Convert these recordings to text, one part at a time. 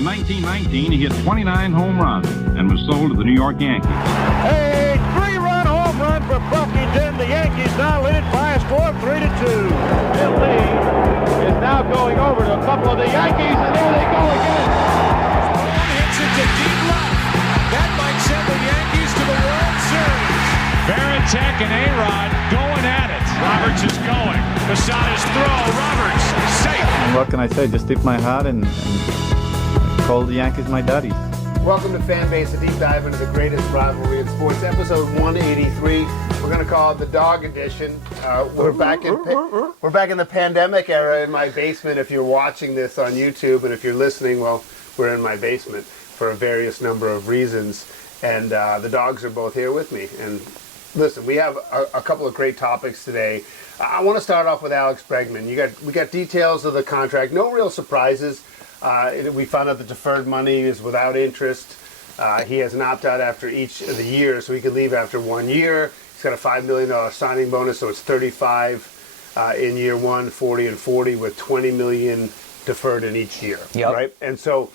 In 1919, he hit 29 home runs and was sold to the New York Yankees. A three-run home run for Buckington. The Yankees now lead by a score of 3-2. Bill Lee is now going over to a couple of the Yankees, and there they go again. One hits it to deep left. That might send the Yankees to the World Series. Varitek and A-Rod going at it. Roberts is going. Posada's throw. Roberts safe. And what can I say? Just tip my hat and call the Yankees my daddies. Welcome to Fanbase, a deep dive into the greatest rivalry in sports, episode 183. We're going to call it the Dog Edition. We're back in the pandemic era in my basement. If you're watching this on YouTube, and if you're listening, well, we're in my basement for a various number of reasons. And the dogs are both here with me. And listen, we have a couple of great topics today. I want to start off with Alex Bregman. We got details of the contract. No real surprises. We found out the deferred money is without interest. He has an opt-out after each of the years, so he could leave after 1 year. He's got a $5 million signing bonus, so it's 35 in year one, 40 and 40, with 20 million deferred in each year. Yep. Right? And so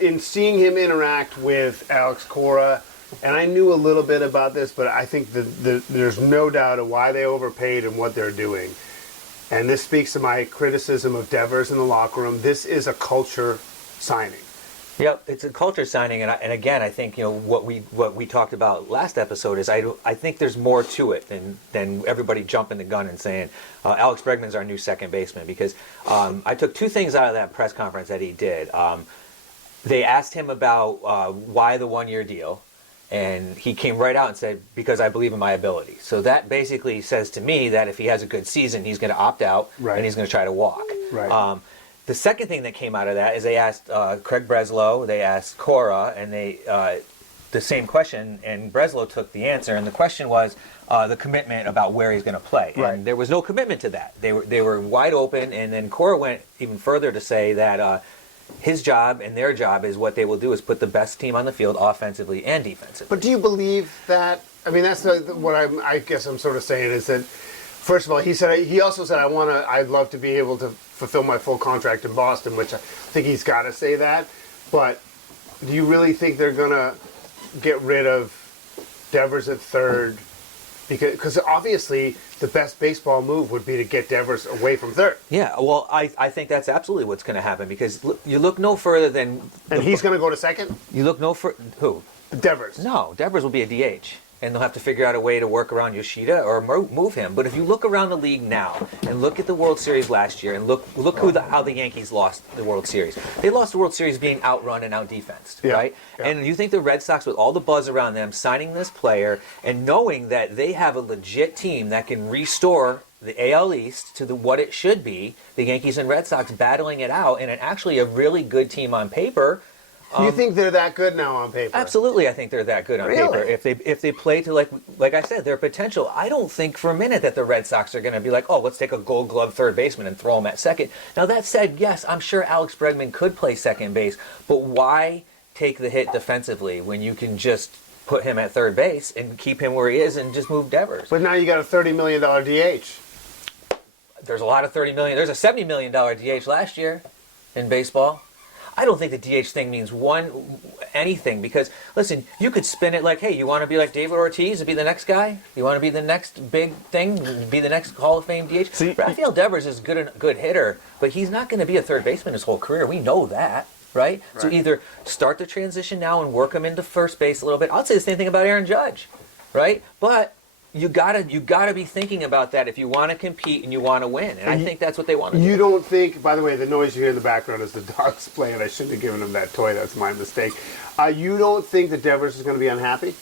in seeing him interact with Alex Cora, and I knew a little bit about this, but I think there's no doubt of why they overpaid and what they're doing. And this speaks to my criticism of Devers in the locker room. This is a culture signing. Yep, it's a culture signing, and again, I think what we talked about last episode is I think there's more to it than everybody jumping the gun and saying Alex Bregman's our new second baseman, because I took two things out of that press conference that he did. They asked him about why the 1 year deal. And he came right out and said, because I believe in my ability. So that basically says to me that if he has a good season, he's going to opt out, right, and he's going to try to walk. Right. The second thing that came out of that is they asked Craig Breslow, they asked Cora, and they the same question, and Breslow took the answer. And the question was the commitment about where he's going to play. Right. And there was no commitment to that. They were wide open, and then Cora went even further to say that his job and their job is what they will do is put the best team on the field offensively and defensively. But do you believe that? I mean, that's what I guess I'm sort of saying is that, first of all, he also said, I'd love to be able to fulfill my full contract in Boston, which I think he's got to say that. But do you really think they're going to get rid of Devers at third? Because obviously the best baseball move would be to get Devers away from third. Yeah, well, I think that's absolutely what's going to happen, because you look no further than... And he's going to go to second? You look no further... Who? Devers. No, Devers will be a DH, and they'll have to figure out a way to work around Yoshida or move him. But if you look around the league now and look at the World Series last year and look how the Yankees lost the World Series. They lost the World Series being outrun and out-defensed, right? Yeah. And you think the Red Sox, with all the buzz around them, signing this player and knowing that they have a legit team that can restore the AL East to what it should be, the Yankees and Red Sox battling it out, and actually a really good team on paper. You think they're that good now on paper? Absolutely, I think they're that good on paper. If they play to like I said, their potential. I don't think for a minute that the Red Sox are going to be like, oh, let's take a Gold Glove third baseman and throw him at second. Now that said, yes, I'm sure Alex Bregman could play second base, but why take the hit defensively when you can just put him at third base and keep him where he is and just move Devers? But now you got a $30 million DH. There's a lot of $30 million. There's a $70 million DH last year in baseball. I don't think the DH thing means anything, because, listen, you could spin it like, hey, you want to be like David Ortiz and be the next guy? You want to be the next big thing, be the next Hall of Fame DH? See, Rafael Devers is a good hitter, but he's not going to be a third baseman his whole career. We know that, right? So either start the transition now and work him into first base a little bit. I'll say the same thing about Aaron Judge, right? But you gotta be thinking about that if you want to compete and you want to win, and I think that's what they want to do. You don't think? By the way, the noise you hear in the background is the dogs playing. I shouldn't have given him that toy. That's my mistake. You don't think that Devers is going to be unhappy?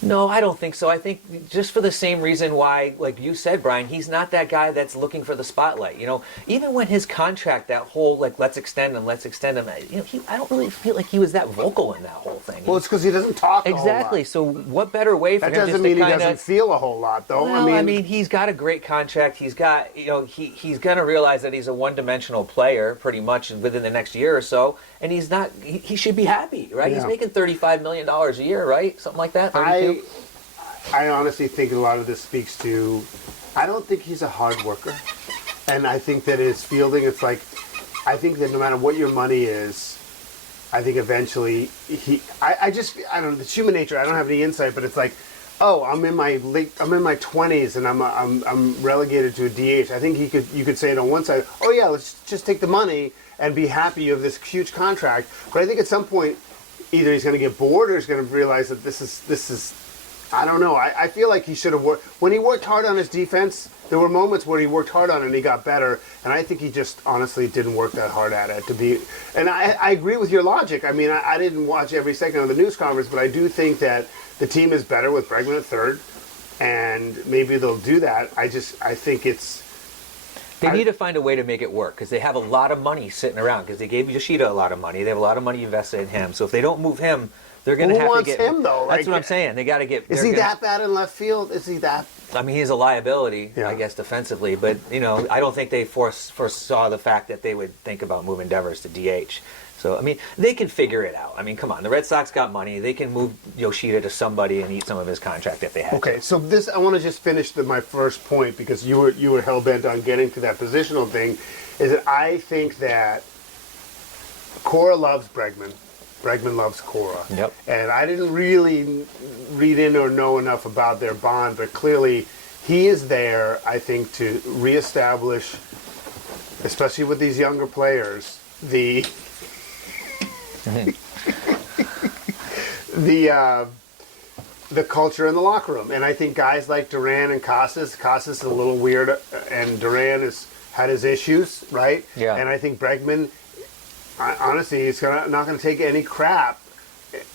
No, I don't think so. I think just for the same reason why, like you said, Brian, he's not that guy that's looking for the spotlight. Even when his contract, that whole let's extend him. I don't really feel like he was that vocal in that whole thing. Well, it's because he doesn't talk a exactly. whole lot. So what better way for that him doesn't just mean to he doesn't feel a whole lot, though. Well, I mean, he's got a great contract. He's got, he's going to realize that he's a one-dimensional player pretty much within the next year or so, and he's not. He should be happy, right? Yeah. He's making $35 million a year, right? Something like that. 32? I honestly think a lot of this speaks to, I don't think he's a hard worker. And I think that his fielding, it's like, I think that no matter what your money is, I think eventually I don't know, it's human nature. I don't have any insight, but it's like, oh, I'm in my 20s and I'm relegated to a DH. I think you could say it on one side, oh yeah, let's just take the money and be happy you have this huge contract. But I think at some point, either he's going to get bored or he's going to realize that this is. I don't know. I feel like he should have worked. When he worked hard on his defense, there were moments where he worked hard on it and he got better. And I think he just honestly didn't work that hard at it to be. And I agree with your logic. I mean, I didn't watch every second of the news conference, but I do think that the team is better with Bregman at third. And maybe they'll do that. I think it's. They need to find a way to make it work because they have a lot of money sitting around because they gave Yoshida a lot of money. They have a lot of money invested in him. So if they don't move him, they're going to have to get. Who wants him though? That's what I'm saying. They got to get. Is he that bad in left field? Is he that? I mean, he's a liability, Yeah. I guess, defensively. But I don't think they foresaw the fact that they would think about moving Devers to DH. So I mean, they can figure it out. I mean, come on, the Red Sox got money. They can move Yoshida to somebody and eat some of his contract if they have. Okay, so this I want to just finish my first point because you were hell bent on getting to that positional thing. Is that I think that Cora loves Bregman. Bregman loves Cora. Yep. And I didn't really read in or know enough about their bond, but clearly he is there, I think, to reestablish, especially with these younger players, the culture in the locker room. And I think guys like Duran and Casas is a little weird, and Duran has had his issues, right? Yeah. And I think Bregman, honestly, he's not going to take any crap,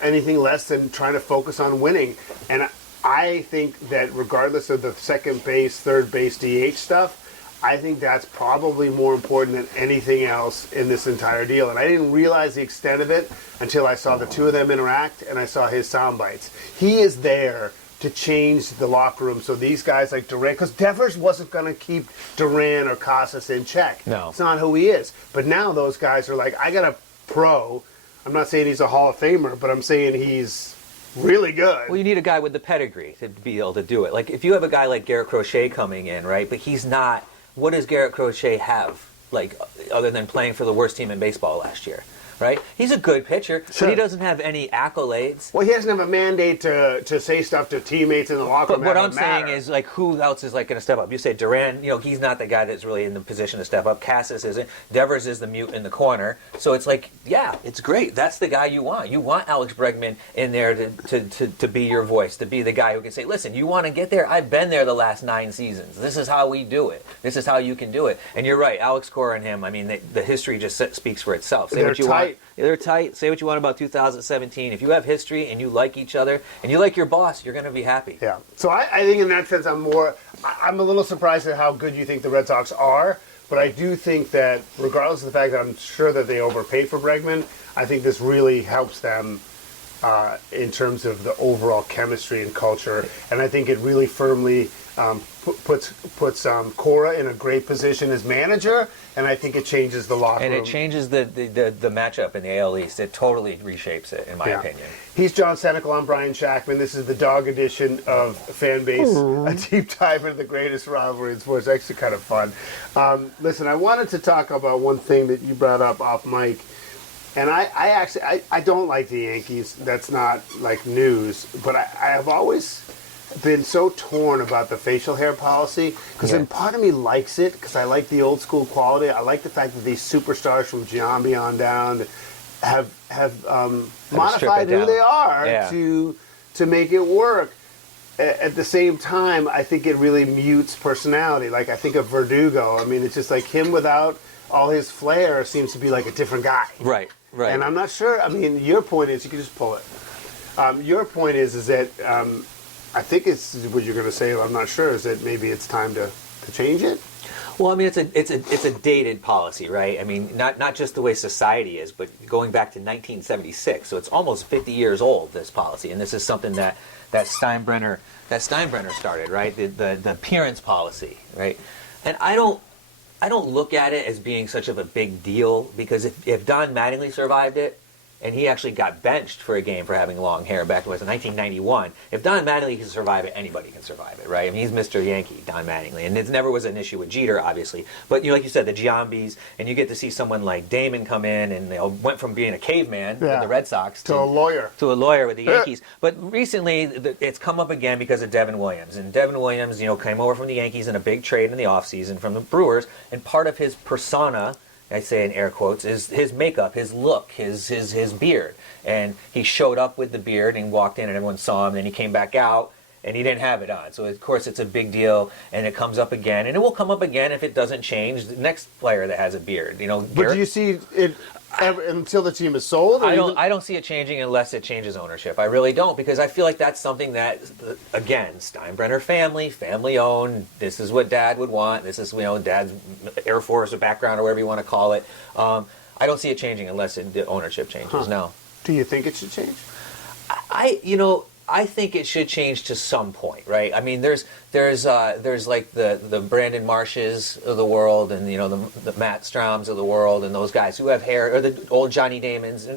anything less than trying to focus on winning. And I think that regardless of the second base, third base, DH stuff, I think that's probably more important than anything else in this entire deal. And I didn't realize the extent of it until I saw the two of them interact and I saw his sound bites. He is there to change the locker room so these guys like Duran, because Devers wasn't going to keep Duran or Casas in check. No. It's not who he is. But now those guys are like, I got a pro. I'm not saying he's a Hall of Famer, but I'm saying he's really good. Well, you need a guy with the pedigree to be able to do it. Like, if you have a guy like Garrett Crochet coming in, right, but he's not, what does Garrett Crochet have, like, other than playing for the worst team in baseball last year? Right? He's a good pitcher, Sure. but he doesn't have any accolades. Well, he doesn't have a mandate to say stuff to teammates in the locker But room. what that I'm saying matter. is, like, who else is, like, going to step up? You say Duran, he's not the guy that's really in the position to step up. Casas isn't. Devers is the mute in the corner. So it's like, yeah, it's great. That's the guy you want. You want Alex Bregman in there to be your voice, to be the guy who can say, listen, you want to get there? I've been there the last 9 seasons. This is how we do it. This is how you can do it. And you're right, Alex Cora and him, I mean, the history just speaks for itself. Say They're what you tight. want. They're tight. Say what you want about 2017. If you have history and you like each other and you like your boss, you're going to be happy. Yeah. So I think in that sense, I'm a little surprised at how good you think the Red Sox are, but I do think that regardless of the fact that I'm sure that they overpaid for Bregman, I think this really helps them in terms of the overall chemistry and culture, and I think it really firmly puts Cora in a great position as manager, and I think it changes the locker room. And it changes the matchup in the AL East. It totally reshapes it, in my opinion. He's John Senecal. I'm Brian Shackman. This is the dog edition of Fan Base, a deep dive into the greatest rivalry in sports. It's actually kind of fun. Listen, I wanted to talk about one thing that you brought up off mic. And I don't like the Yankees. That's not like news. But I have always been so torn about the facial hair policy because then part of me likes it because I like the old school quality. I like the fact that these superstars from Giambi on down have modified who they are to make it work. At the same time, I think it really mutes personality. Like I think of Verdugo. I mean, it's just like him without all his flair seems to be like a different guy. Right. And I'm not sure. I mean, your point is, you can just pull it. Your point is that I think it's what you're going to say. I'm not sure. Is that maybe it's time to change it? Well, I mean, it's a dated policy, right? I mean, not just the way society is, but going back to 1976. So it's almost 50 years old, this policy, and this is something that Steinbrenner started, right? The appearance policy, right? And I don't look at it as being such of a big deal because if Don Mattingly survived it and he actually got benched for a game for having long hair back in 1991. If Don Mattingly can survive it, anybody can survive it, right? I mean, he's Mr. Yankee, Don Mattingly, and it never was an issue with Jeter, obviously. But like you said, the Giambis, and you get to see someone like Damon come in, and they went from being a caveman in the Red Sox to a lawyer. To a lawyer with the Yankees. But recently, it's come up again because of Devin Williams. And Devin Williams, came over from the Yankees in a big trade in the offseason from the Brewers, and part of his persona, I say in air quotes, is his makeup, his look, his beard. And he showed up with the beard and walked in and everyone saw him, and then he came back out and he didn't have it on. So of course it's a big deal, and it comes up again, and it will come up again if it doesn't change. The next player that has a beard, But do you see it until the team is sold? I don't see it changing unless it changes ownership. I really don't, because I feel like that's something that, again, Steinbrenner family owned. This is what Dad would want. This is Dad's Air Force or background or whatever you want to call it. I don't see it changing unless the ownership changes. No. Do you think it should change? I think it should change to some point, right? I mean, there's like the Brandon Marshes of the world, and the Matt Stroms of the world, and those guys who have hair, or the old Johnny Damons,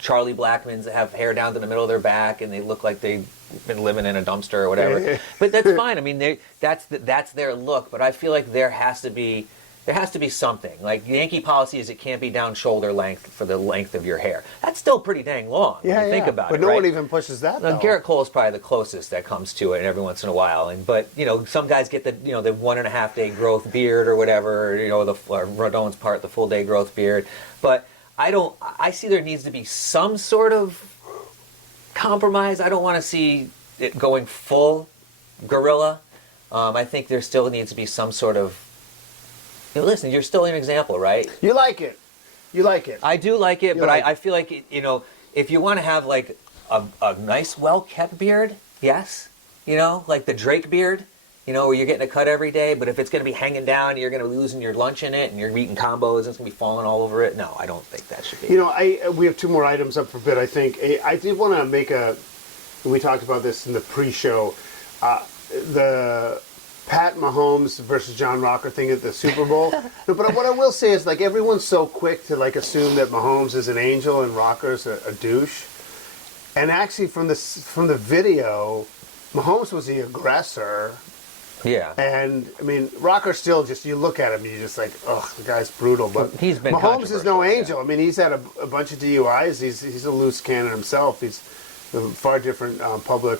Charlie Blackmons that have hair down to the middle of their back, and they look like they've been living in a dumpster or whatever. But that's fine. I mean, that's their look. But I feel like there has to be something. Like Yankee policy is it can't be down shoulder length for the length of your hair. That's still pretty dang long when you think about it. But no one even pushes that, though. Garrett Cole is probably the closest that comes to it every once in a while. But some guys get the the 1.5 day growth beard or whatever. The Rodon's part, the full day growth beard. But I see there needs to be some sort of compromise. I don't want to see it going full gorilla. I think there still needs to be some sort of. Listen, you're still an example, right? You like it. I do like it, but I feel like, if you want to have like a nice, well-kept beard, yes. Like the Drake beard, where you're getting a cut every day, but if it's going to be hanging down, you're going to be losing your lunch in it, and you're eating combos, and it's going to be falling all over it. No, I don't think that should be. We have 2 more items up for bid, I think. I did want to make we talked about this in the pre-show, the Pat Mahomes versus John Rocker thing at the Super Bowl. No, but what I will say is, like, everyone's so quick to assume that Mahomes is an angel and Rocker's a douche. And actually, from the video, Mahomes was the aggressor. Yeah. And I mean, Rocker still you look at him, and you're just like, ugh, the guy's brutal. But he's been Mahomes is no angel. Yeah. I mean, he's had a bunch of DUIs. He's a loose cannon himself. He's a far different public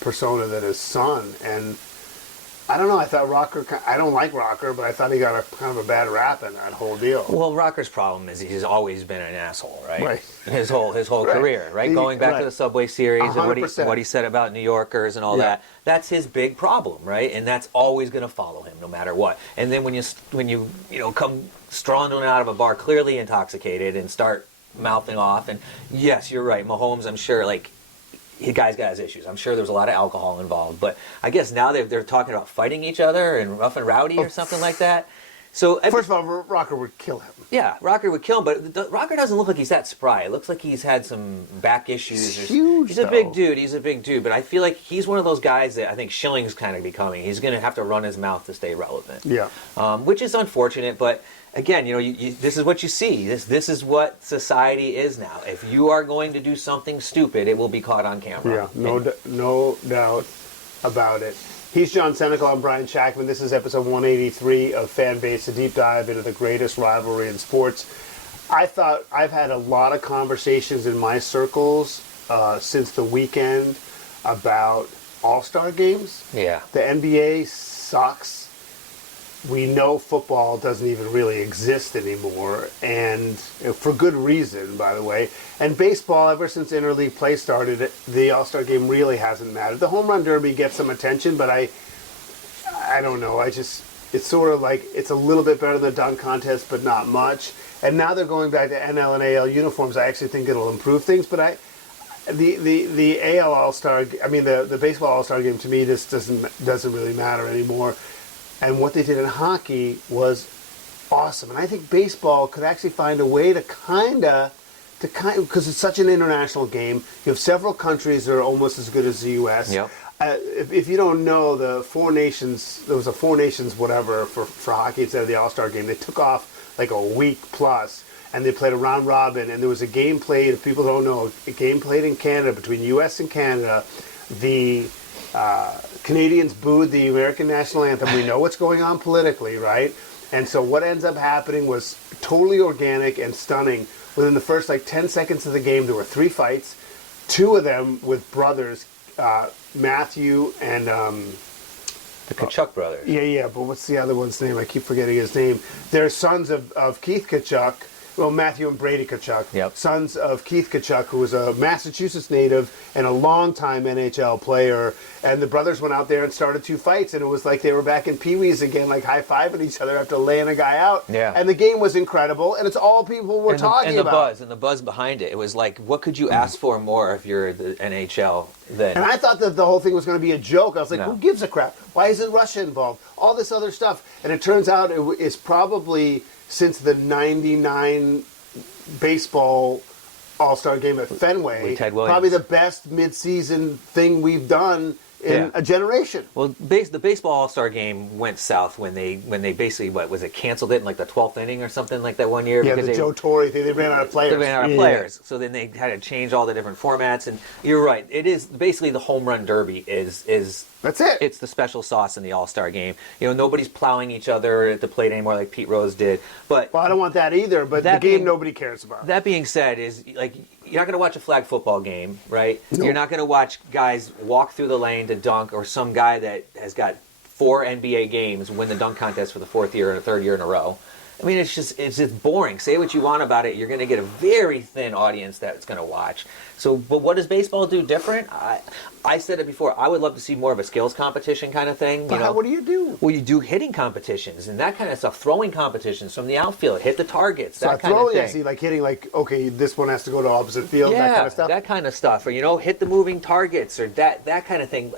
persona than his son. And I don't know. I thought I don't like Rocker, but I thought he got kind of a bad rap in that whole deal. Well, Rocker's problem is he's always been an asshole, right? Right. His whole career, right? Going back to the Subway Series 100%. And what he said about New Yorkers and all that. That's his big problem, right? And that's always going to follow him no matter what. And then when you come strolling out of a bar clearly intoxicated and start mouthing off, and yes, you're right, Mahomes, I'm sure, like, the guy's got his issues. I'm sure there was a lot of alcohol involved. But I guess now they're talking about fighting each other and rough and rowdy or something like that. So first of all, Rocker would kill him. Yeah, Rocker would kill him, but Rocker doesn't look like he's that spry. It looks like he's had some back issues. He's huge, He's a big dude, but I feel like he's one of those guys that I think Schilling's kind of becoming. He's going to have to run his mouth to stay relevant. Yeah. Which is unfortunate, but again, this is what you see. This is what society is now. If you are going to do something stupid, it will be caught on camera. Yeah, no doubt about it. He's John Senecal. I'm Brian Shackman. This is episode 183 of Fanbase, a deep dive into the greatest rivalry in sports. I thought I've had a lot of conversations in my circles since the weekend about All-Star games. Yeah. The NBA sucks. We know football doesn't even really exist anymore, and for good reason, by the way. And baseball, ever since interleague play started, the All-Star game really hasn't mattered. The home run derby gets some attention, but I don't know. It's sort of like it's a little bit better than the dunk contest, but not much. And now they're going back to NL and AL uniforms. I actually think it'll improve things, but the AL All-Star, I mean the baseball All-Star game to me just doesn't really matter anymore. And what they did in hockey was awesome. And I think baseball could actually find a way to because it's such an international game. You have several countries that are almost as good as the U.S. Yep. If you don't know, there was a Four Nations whatever for hockey instead of the All-Star game. They took off like a week plus. and they played a round robin, and there was a game played, if people don't know, a game played in Canada between U.S. and Canada. The Canadians booed the American national anthem. We know what's going on politically, right? And so what ends up happening was totally organic and stunning. Within the first 10 seconds of the game, there were 3 fights, 2 of them with brothers, Matthew and... the Kachuk brothers. Yeah, but what's the other one's name? I keep forgetting his name. They're sons of Keith Kachuk. Well, Matthew and Brady Kachuk. Yep. Sons of Keith Kachuk, who was a Massachusetts native and a longtime NHL player. And the brothers went out there and started 2 fights, and it was like they were back in Pee-wees again, high-fiving each other after laying a guy out. Yeah. And the game was incredible, and it's all people were talking about. And the buzz behind it. It was like, what could you ask for more if you're the NHL than... And I thought that the whole thing was going to be a joke. I was like, No. who gives a crap? Why isn't Russia involved? All this other stuff. And it turns out it's probably since the 99 baseball All-Star game at Fenway, With Ted Williams. probably the best mid-season thing we've done in a generation. Well, the baseball All-Star game went south when they basically, canceled it in the 12th inning or something like that one year? Yeah, because the Joe Torre thing, they ran out of players. They ran out of players. So then they had to change all the different formats. And you're right. It is basically the home run derby is That's it. It's the special sauce in the All-Star game. Nobody's plowing each other at the plate anymore like Pete Rose did. But Well, I don't want that either, but the game nobody cares about. that being said, is you're not going to watch a flag football game, right? No. You're not going to watch guys walk through the lane to dunk, or some guy that has got 4 NBA games win the dunk contest for the 4th year and a 3rd year in a row. I mean, it's just boring. Say what you want about it. You're going to get a very thin audience that's going to watch. So, but what does baseball do different? I said it before. I would love to see more of a skills competition kind of thing. But what do you do? Well, you do hitting competitions and that kind of stuff, throwing competitions from the outfield, hit the targets, So that kind of throwing, thing. I see, hitting, okay, this one has to go to opposite field, that kind of stuff. that kind of stuff. Or, hit the moving targets, or that kind of thing.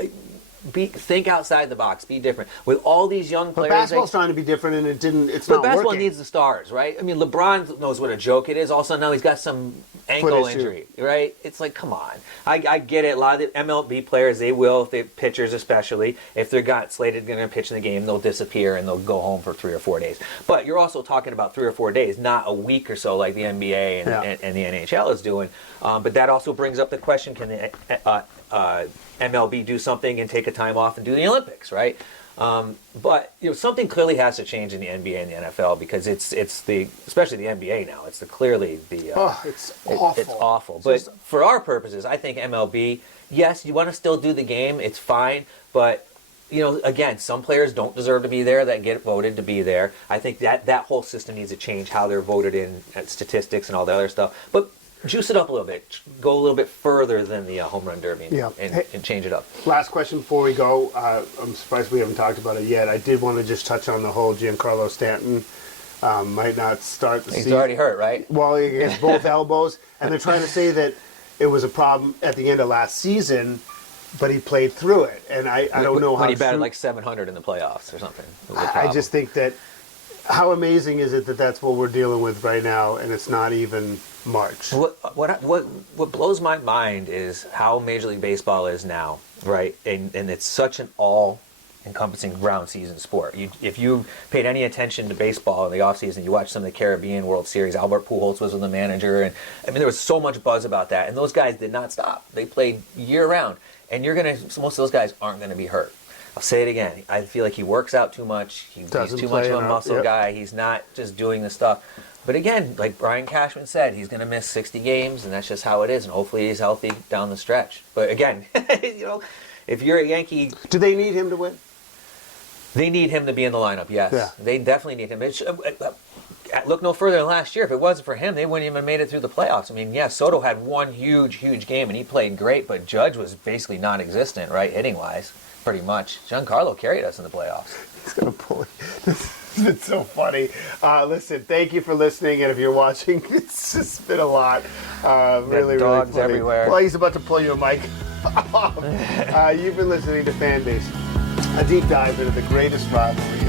Think outside the box. Be different. With all these young But players, basketball's trying to be different, and it's but not basketball working. needs the stars, right? I mean, LeBron knows what a joke it is. All of a sudden now he's got some ankle Foot issue. injury, right? It's like, come on. I get it. A lot of the MLB players, they will, if they pitchers especially, if they're got slated going to pitch in the game, they'll disappear and they'll go home for 3 or 4 days. But you're also talking about 3 or 4 days, not a week or so like the NBA and the NHL is doing. But that also brings up the question: can the MLB do something and take a time off and do the Olympics, right? But something clearly has to change in the NBA and the NFL, because it's especially the NBA now. It's clearly the it's awful. It's awful. But for our purposes, I think MLB. Yes, you want to still do the game. It's fine, but again, some players don't deserve to be there that get voted to be there. I think that whole system needs to change, how they're voted in at statistics and all the other stuff. But juice it up a little bit. Go a little bit further than the home run derby and change it up. Last question before we go. I'm surprised we haven't talked about it yet. I did want to just touch on the whole Giancarlo Stanton might not start the season. He's already hurt, right? Well, he has both elbows, and they're trying to say that it was a problem at the end of last season, but he played through it. And I don't know how when he batted 700 in the playoffs or something. I just think that how amazing is it that that's what we're dealing with right now, and it's not even March. What blows my mind is how Major League Baseball is now, right? And it's such an all-encompassing round season sport. If you paid any attention to baseball in the offseason, you watched some of the Caribbean World Series. Albert Pujols was the manager, and there was so much buzz about that. And those guys did not stop. They played year-round, and most of those guys aren't going to be hurt. I'll say it again. I feel like he works out too much. He's too much of a muscle guy. He's not just doing the stuff. But again, like Brian Cashman said, he's going to miss 60 games, and that's just how it is. And hopefully he's healthy down the stretch. But again, if you're a Yankee... Do they need him to win? They need him to be in the lineup, yes. Yeah. They definitely need him. Look no further than last year. If it wasn't for him, they wouldn't even have made it through the playoffs. I mean, Soto had one huge game, and he played great, but Judge was basically non-existent, right, hitting-wise, pretty much. Giancarlo carried us in the playoffs. He's going to pull it. It's so funny. Listen, thank you for listening, and if you're watching, it's just been a lot. Really dogs funny. everywhere. Well, he's about to pull your mic off. You've been listening to Fanbase, a deep dive into the greatest rivalry